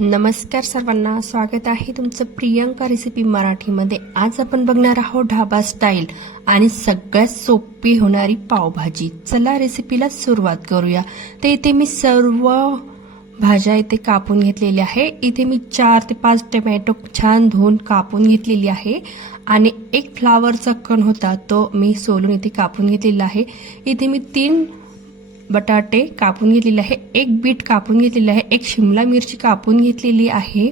नमस्कार सर्वांना स्वागत आहे तुमचं प्रियंका रेसिपी मराठीमध्ये. आज आपण बघणार आहोत ढाबा स्टाईल आणि सगळ्यात सोपी होणारी पावभाजी. चला रेसिपीला सुरुवात करूया. तर इथे मी सर्व भाज्या इथे कापून घेतलेल्या आहे. इथे मी चार ते पाच टोमॅटो छान धुवून कापून घेतलेली आहे. आणि एक फ्लावरचा कण होता तो मी सोलून इथे कापून घेतलेला आहे. इथे मी तीन बटाटे कापून घेतलेले आहे. एक बीट कापून घेतलेली आहे एक शिमला मिरची कापून घेतलेली आहे.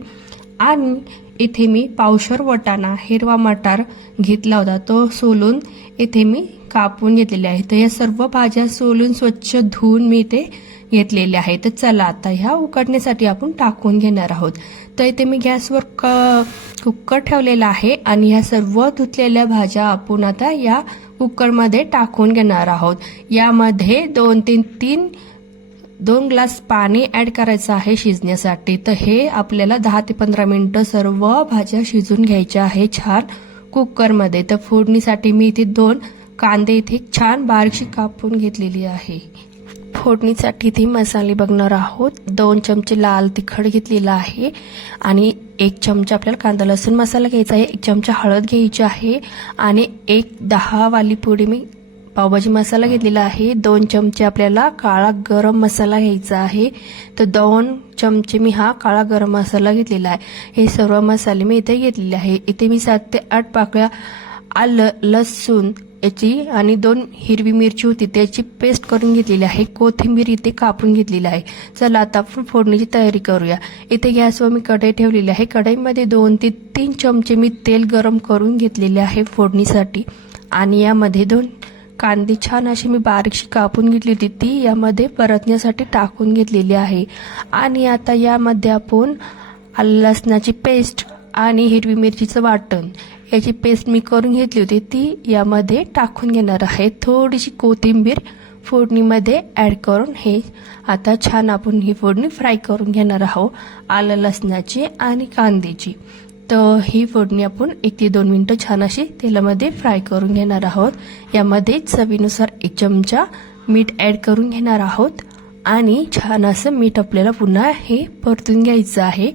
आणि इथे मी पावशर वटाणा हिरवा मटार घेतला होता. तो सोलून इथे मी कापून घेतलेले आहे. तर या सर्व भाज्या सोलून स्वच्छ धुवून मी इथे घेतलेल्या आहे तर चला आता ह्या उकडण्यासाठी आपण टाकून घेणार आहोत. तर इथे मी गॅसवर क कुकर ठेवलेला आहे आणि ह्या सर्व धुतलेल्या भाज्या आपण आता या कुकरमध्ये टाकून घेणार आहोत. यामध्ये दोन तीन तीन दोन ग्लास पाणी ऍड करायचं आहे शिजण्यासाठी. तर हे आपल्याला दहा ते पंधरा मिनिटं सर्व भाज्या शिजून घ्यायच्या आहे छान कुकरमध्ये. तर फोडणीसाठी मी इथे दोन कांदे इथे छान बारीकशी कापून घेतलेली आहे. फोडणीसाठी इथे मसाले बघणार आहोत. दोन चमचे लाल तिखट घेतलेला आहे आणि एक चमचा आपल्याला कांदा लसूण मसाला घ्यायचा आहे एक चमचा हळद घ्यायची आहे आणि एक दहा वाली पुडी मी पावभाजी मसाला घेतलेला आहे. दोन चमचे आपल्याला काळा गरम मसाला घ्यायचा आहे. तर दोन चमचे मी हा काळा गरम मसाला घेतलेला आहे. हे सर्व मसाले मी इथे घेतलेले आहे. इथे मी सात ते आठ पाकळ्या आलं लसूण याची आणि दोन हिरवी मिरची होती त्याची पेस्ट करून घेतलेली आहे. कोथिंबीर इथे कापून घेतलेली आहे. चला आता आपण फोडणीची तयारी करूया. इथे गॅसवर मी कढई ठेवलेली आहे. कढईमध्ये दोन ते तीन चमचे मी तेल गरम करून घेतलेले आहे फोडणीसाठी. आणि यामध्ये दोन कांदे छान अशी मी बारीकशी कापून घेतली होती. ती यामध्ये परतण्यासाठी टाकून घेतलेली आहे. आणि आता यामध्ये आपण आलं लसणाची पेस्ट आणि हिरवी मिरचीचं वाटण याची पेस्ट मी करून घेतली होती. ती यामध्ये टाकून घेणार आहे. थोडीशी कोथिंबीर फोडणीमध्ये ॲड करून हे आता छान आपण ही फोडणी फ्राय करून घेणार आहोत. आलं लसणाची आणि कांद्याची. तर ही फोडणी आपण एक ते दोन मिनटं छान अशी तेलामध्ये फ्राय करून घेणार आहोत. यामध्ये चवीनुसार एक चमचा मीठ ॲड करून घेणार आहोत. आणि छान असं मीठ आपल्याला पुन्हा हे परतून घ्यायचं आहे.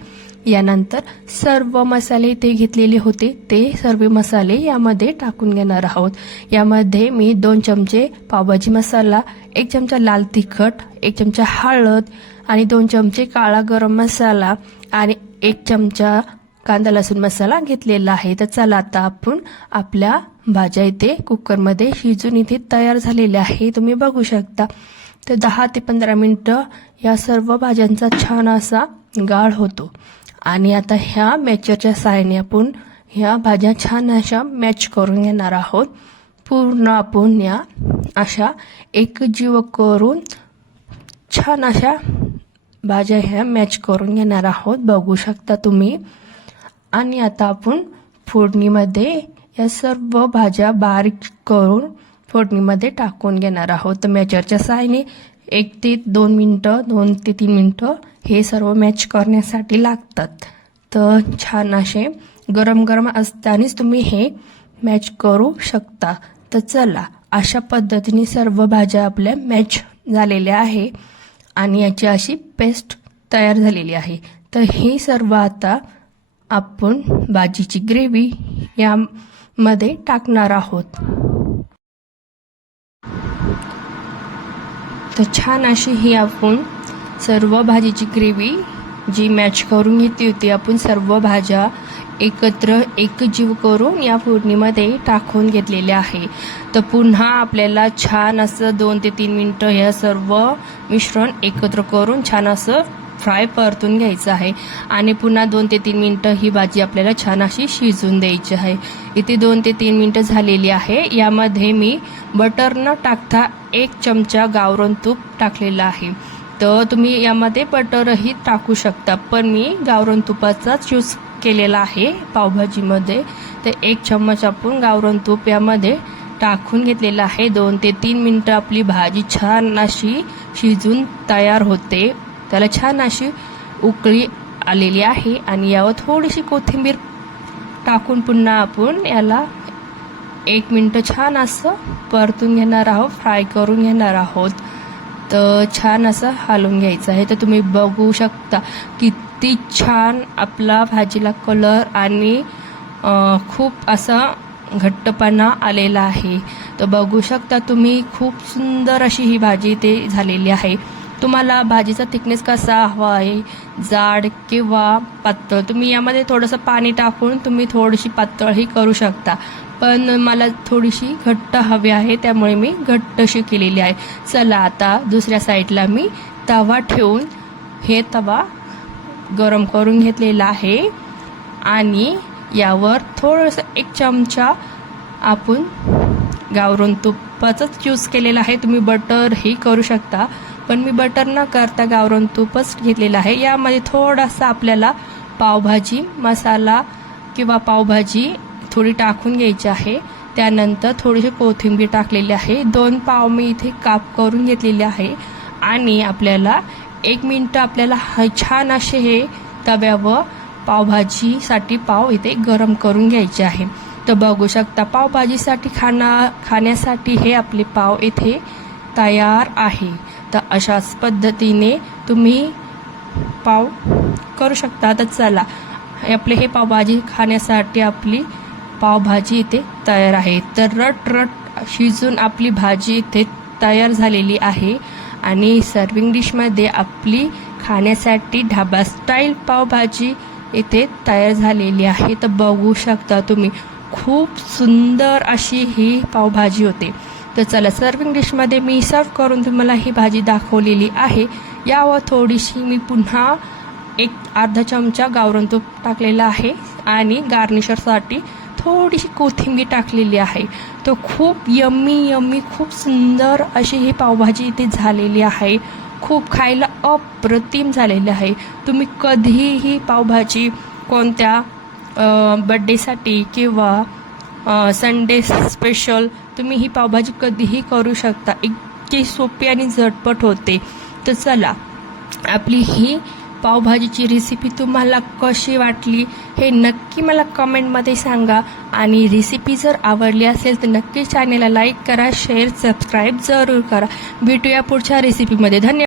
यानंतर सर्व मसाले ते घेतलेले होते ते सर्व मसाले यामध्ये टाकून घेणार आहोत. यामध्ये मी दोन चमचे पावभाजी मसाला एक चमचा लाल तिखट एक चमचा हळद आणि दोन चमचे काळा गरम मसाला आणि एक चमचा कांदा लसूण मसाला घेतलेला आहे. तर चला आता आपण आपल्या भाज्या इथे कुकरमध्ये शिजून इथे तयार झालेल्या आहे. तुम्ही बघू शकता. तर दहा ते पंधरा मिनटं या सर्व भाज्यांचा छान असा गाळ होतो. आणि आता ह्या मॅचरच्या सहाय्याने आपण ह्या भाज्या छान अशा मॅच करून घेणार आहोत. पूर्ण आपण या अशा एकजीव करून छान अशा भाज्या ह्या मॅच करून घेणार आहोत. बघू शकता तुम्ही. आणि आता आपण फोडणीमध्ये या सर्व भाज्या बारीक करून फोडणीमध्ये टाकून घेणार आहोत. तर मॅचरच्या साहाय्याने एक ते दोन मिनटं दोन ते तीन मिनटं हे सर्व मॅच करण्यासाठी लागतात. तर छान असे गरम गरम असतानाच तुम्ही हे मॅच करू शकता. तर चला अशा पद्धतीने सर्व भाज्या आपल्या मॅच झालेल्या आहे आणि याची अशी पेस्ट तयार झालेली आहे. तर ही सर्व आता आपण भाजीची ग्रेव्ही यामध्ये टाकणार आहोत. तर छान अशी ही आपण सर्व भाजीची ग्रेव्ही जी मॅच करून घेतली होती आपण सर्व भाज्या एकत्र एकजीव करून या फोडणीमध्ये टाकून घेतलेल्या आहे. तर पुन्हा आपल्याला छान असं दोन ते तीन मिनटं हे सर्व मिश्रण एकत्र करून छान असं फ्राय परतून घ्यायचं आहे. आणि पुन्हा दोन ते तीन मिनटं ही भाजी आपल्याला छान अशी शिजून द्यायची आहे. इथे दोन ते तीन मिनटं झालेली आहे. यामध्ये मी बटर न टाकता एक चमचा गावरण तूप टाकलेलं आहे. तर तुम्ही यामध्ये बटरही टाकू शकता. पण मी गावरण तुपाचाच यूज केलेला आहे पावभाजीमध्ये. तर एक चम्मच आपण गावरण तूप यामध्ये टाकून घेतलेलं आहे. दोन ते तीन मिनटं आपली भाजी छान अशी शिजून तयार होते. त्याला छान अशी उकळी आलेली आहे आणि यावर थोडीशी कोथिंबीर टाकून पुन्हा आपण याला एक मिनटं छान असं परतून घेणार आहोत फ्राय करून घेणार आहोत. तर छान असं हालून घ्यायचं आहे. तर तुम्ही बघू शकता किती छान आपला भाजीला कलर आणि खूप असा घट्टपणा आलेला आहे. तर बघू शकता तुम्ही खूप सुंदर अशी ही भाजी ते झालेली आहे. तुम्हाला भाजीचा थिकनेस कसा हवा आहे? जाड किंवा पातळ? तुम्ही यामध्ये थोडंसं पाणी टाकून तुम्ही थोडीशी पातळही करू शकता. पण मला थोडीशी घट्ट हवी आहे त्यामुळे मी घट्टशी केलेली आहे. चला आता दुसऱ्या साईडला मी तवा ठेवून हे तवा गरम करून घेतलेला आहे. आणि यावर थोडंसं एक चमचा आपण गावरून तुपाचंच यूज केलेलं आहे. तुम्ही बटरही करू शकता. पण मी बटर न करता गावरण तुपच घेतलेलं आहे. यामध्ये थोडासा आपल्याला पावभाजी मसाला किंवा पावभाजी थोडी टाकून घ्यायची आहे. त्यानंतर थोडीशी कोथिंबीर टाकलेली आहे. दोन पाव मी इथे काप करून घेतलेले आहे. आणि आपल्याला एक मिनटं आपल्याला ह छान असे हे तव्यावर पावभाजीसाठी पाव इथे गरम करून घ्यायचे आहे. तर बघू शकता पावभाजीसाठी खाना खाण्यासाठी हे आपले पाव इथे तयार आहे. तर अशाच पद्धतीने तुम्ही पाव करू शकता तर चला आपले हे पावभाजी खाण्यासाठी आपली पावभाजी इथे तयार आहे. तर रट रट शिजून आपली भाजी इथे तयार झालेली आहे आणि सर्विंग डिशमध्ये आपली खाण्यासाठी ढाबा स्टाईल पावभाजी इथे तयार झालेली आहे. तर बघू शकता तुम्ही खूप सुंदर अशी ही पावभाजी होते. तर चला सर्विंग डिशमध्ये मी सर्व करून तुम्हाला ही भाजी दाखवलेली आहे. यावर थोडीशी मी पुन्हा एक अर्धा चमचा गावरण तूप टाकलेला आहे आणि गार्निशरसाठी थोडीशी कोथिंबीर टाकलेली आहे. तर खूप यम्मी यम्मी खूप सुंदर अशी ही पावभाजी इथे झालेली आहे. खूप खायला अप्रतिम झालेली आहे. तुम्ही कधीही पावभाजी कोणत्या बड्डेसाठी किंवा संडे स्पेशल तुम्ही ही पावभाजी कधीही करू शकता. इतकी सोपी आणि झटपट होते. तर चला आपली ही पावभाजीची रेसिपी तुम्हाला कशी वाटली हे नक्की मला कमेंटमध्ये सांगा. आणि रेसिपी जर आवडली असेल तर नक्की चॅनेलला लाईक करा शेअर सबस्क्राईब जरूर करा. भेटूया पुढच्या रेसिपीमध्ये धन्यवाद.